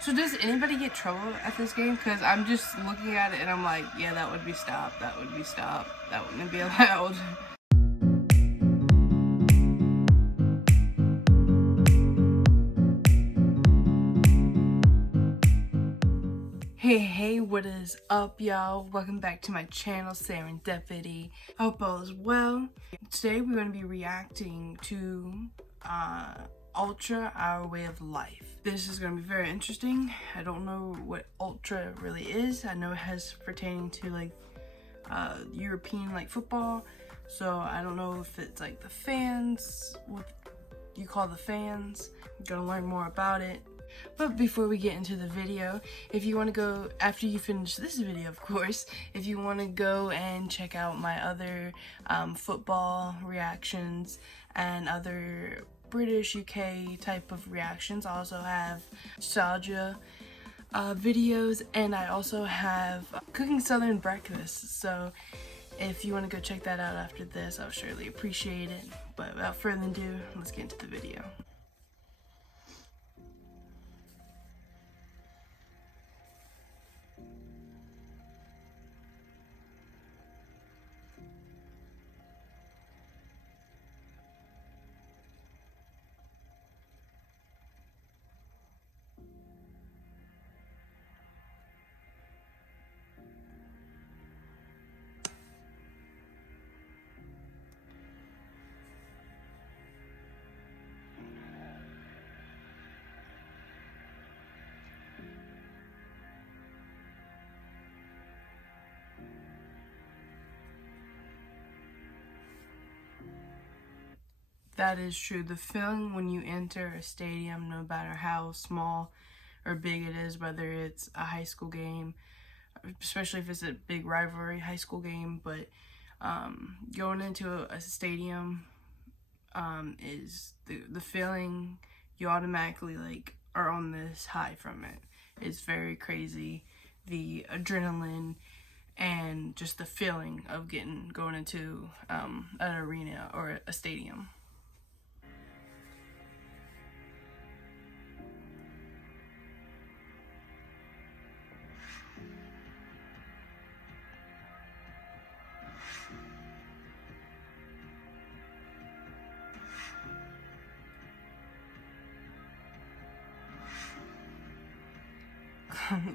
So does anybody get trouble at this game? Because I'm just looking at it and I'm like, yeah, that would be stop. That would be stop. That wouldn't be allowed. Hey, what is up, y'all? Welcome back to my channel, Serendipity. I hope all is well. Today we're going to be reacting to Ultra, Our Way of Life. This is going to be very interesting. I don't know what Ultra really is. I know it has pertaining to like European like football. So I don't know if it's like the fans, what you call the fans. I'm gonna learn more about it. But before we get into the video, if you want to go, after you finish this video of course, if you want to go and check out my other football reactions and other British UK type of reactions, I also have nostalgia videos, and I also have cooking southern breakfast. So if you want to go check that out after this, I'll surely appreciate it. But without further ado, let's get into the video. That is true. The feeling when you enter a stadium, no matter how small or big it is, whether it's a high school game, especially if it's a big rivalry high school game, but going into a stadium is the feeling. You automatically like are on this high from it. It's very crazy. The adrenaline and just the feeling of going into an arena or a stadium.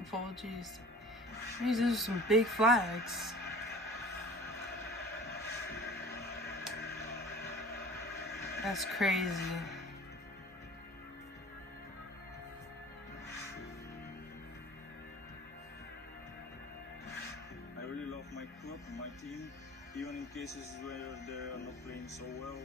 Apologies. These are some big flags. That's crazy. I really love my club and my team, even in cases where they are not playing so well.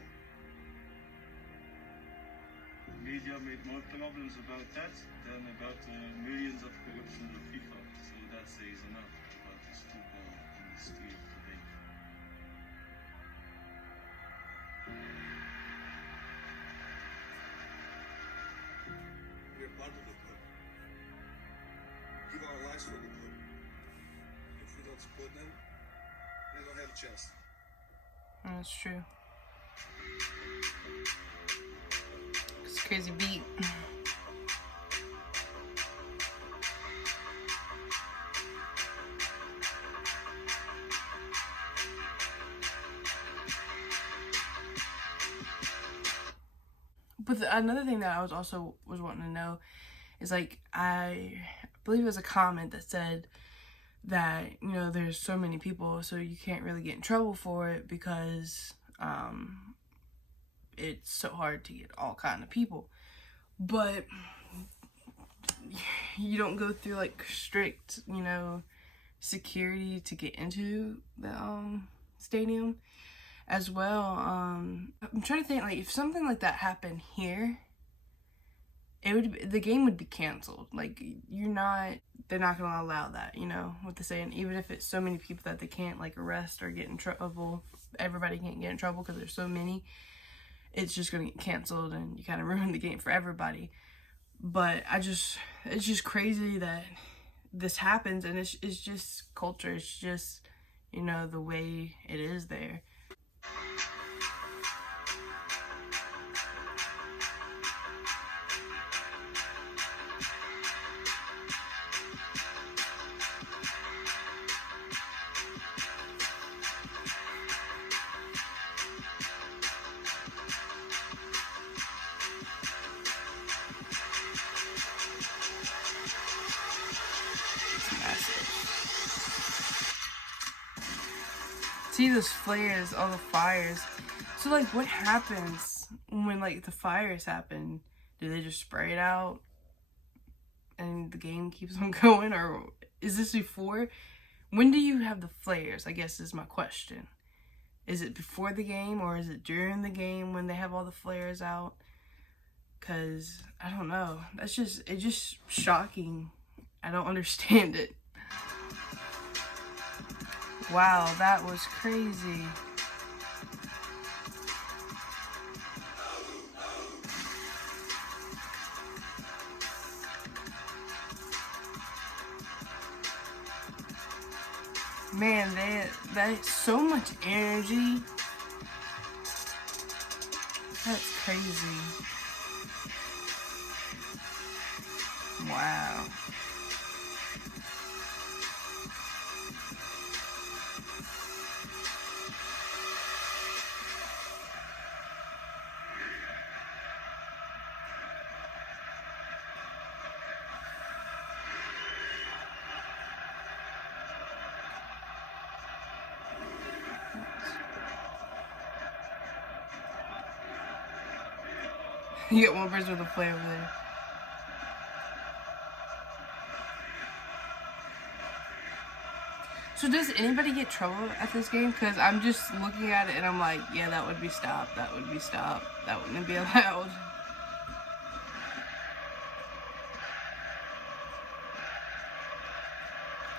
Media made more problems about that than about the millions of corruption of FIFA. So that says enough about this football industry of today. We're part of the club. Give our lives for the club. If we don't support them, they don't have a chance. That's true. It's a crazy beat. But another thing that I was wanting to know is, like, I believe it was a comment that said that, you know, there's so many people, so you can't really get in trouble for it because it's so hard to get all kind of people. But you don't go through like strict, you know, security to get into the stadium as well. I'm trying to think, like, if something like that happened here, the game would be canceled. Like, they're not gonna allow that, you know what they're saying. Even if it's so many people that they can't like arrest or get in trouble, everybody can't get in trouble because there's so many. It's just gonna get canceled, and you kind of ruin the game for everybody. But it's just crazy that this happens, and it's just culture. It's just, you know, the way it is there. see those flares, all the fires. So like, what happens when like the fires happen? Do they just spray it out and the game keeps on going? Or is this before? When do you have the flares, I guess is my question. Is it before the game or is it during the game when they have all the flares out? Because, I don't know. It's just shocking. I don't understand it. Wow, that was crazy. Man, that's so much energy. That's crazy. Wow. You get one person with a flare over there. So does anybody get trouble at this game? Because I'm just looking at it and I'm like, yeah, that would be stopped. That would be stopped. That wouldn't be allowed.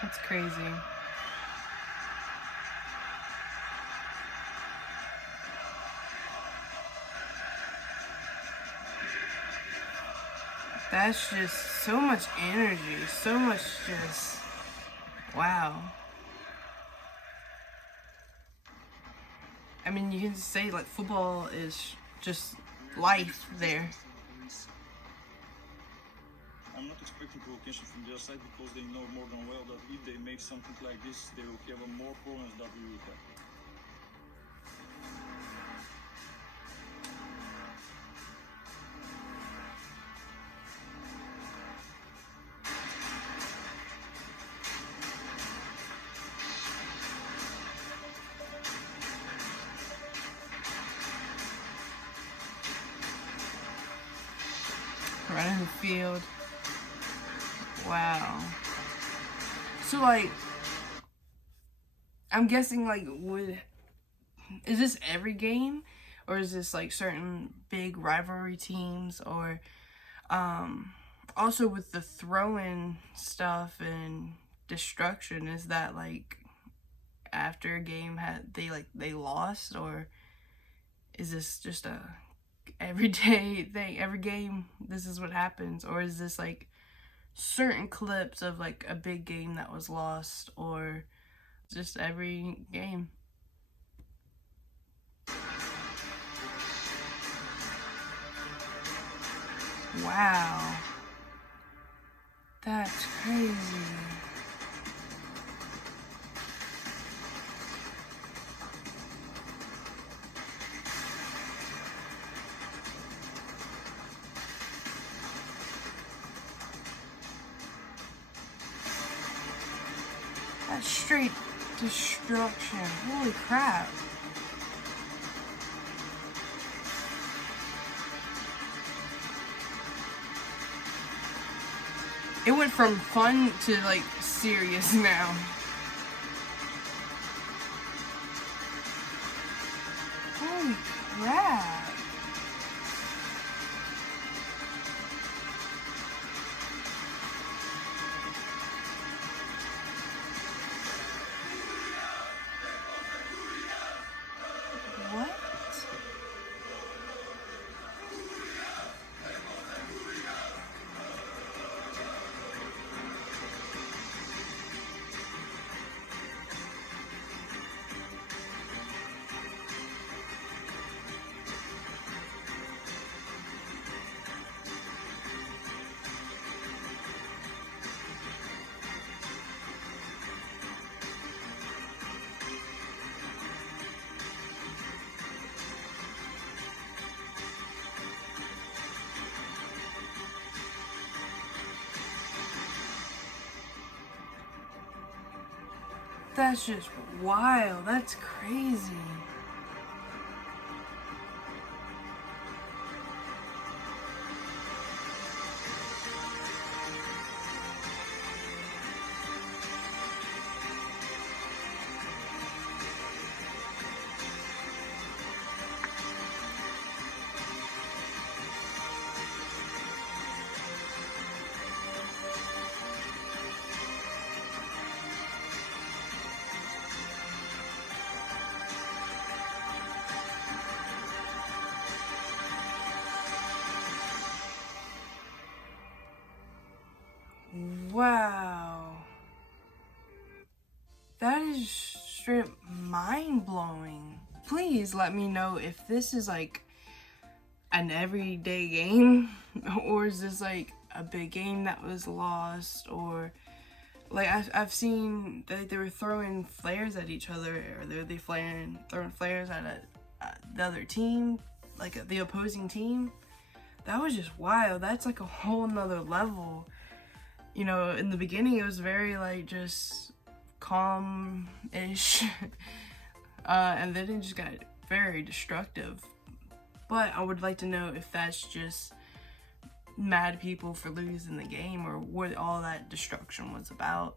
That's crazy. That's just so much energy. So much just... Wow. I mean, you can say, like, football is just life there. I'm not expecting provocation from their side because they know more than well that if they make something like this, they will have more problems than we will have. Running the field. Wow. So, like, I'm guessing, like, is this every game? Or is this, like, certain big rivalry teams? Or, also with the throwing stuff and destruction, is that, like, after a game they lost? Or is this just a everyday thing, every game this is what happens? Or is this like certain clips of like a big game that was lost, or just every game? Wow, that's crazy. That's straight destruction. Holy crap. It went from fun to like serious now. Holy crap. What? That's just wild. That's crazy. Wow. That is straight mind-blowing. Please let me know if this is like an everyday game, or is this like a big game that was lost, or like I've seen that they were throwing flares at each other, or they throwing flares at the other team, like the opposing team. That was just wild. That's like a whole nother level. You know, in the beginning it was very like just calm-ish, and then it just got very destructive. But I would like to know if that's just mad people for losing the game, or what all that destruction was about.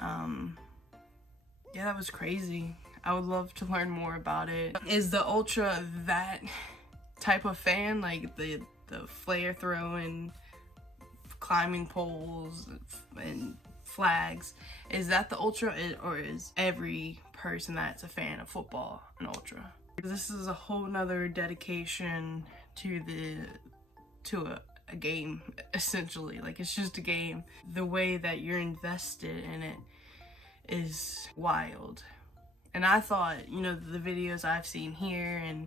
Yeah, that was crazy. I would love to learn more about it. Is the Ultra that type of fan, like the flare throwing, climbing poles and flags? Is that the Ultra, or is every person that's a fan of football an Ultra? This is a whole nother dedication to a game, essentially. Like, it's just a game. The way that you're invested in it is wild. And I thought, you know, the videos I've seen here and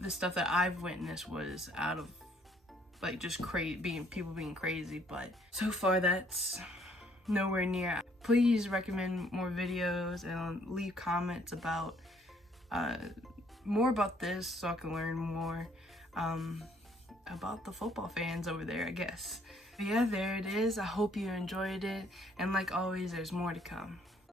the stuff that I've witnessed was out of like just people being crazy, but so far that's nowhere near. Please recommend more videos and leave comments about more about this, so I can learn more about the football fans over there, I guess. But yeah, there it is. I hope you enjoyed it, and like always, there's more to come.